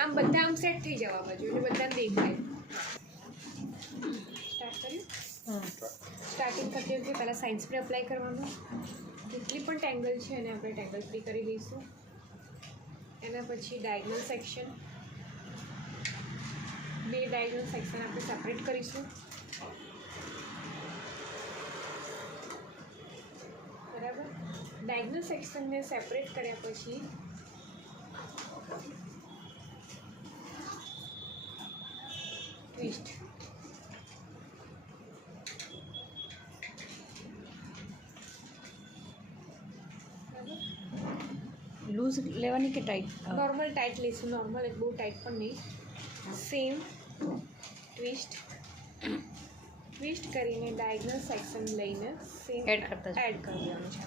આમ બધા આમ સેટ થઈ જવા બાજુ એટલે બધાને દેખાય. સ્ટાર્ટ કર્યું. સ્ટાર્ટિંગ કરતી વખતે પહેલાં સાઇડ સ્પ્રે અપ્લાય કરવાનો. જેટલી પણ ટેંગલ છે એને આપણે ટેંગલ ફ્રી કરી દઈશું. એના પછી ડાયગનલ સેક્શન, 2 ડાયગનલ સેક્શન આપણે સેપરેટ કરીશું. બરાબર. ડાયગનલ સેક્શનને સેપરેટ કર્યા પછી ટ્વિસ્ટ. લૂઝ લેવાની કે ટાઈટ? નોર્મલ ટાઈટ લઈશું. નોર્મલ બહુ ટાઈટ પણ નહીં. સેમ ટ્વિસ્ટ કરીને ડાયગનલ સેક્શન લઈને સેમ એડ કરતા એડ કરી દેવાનું છે.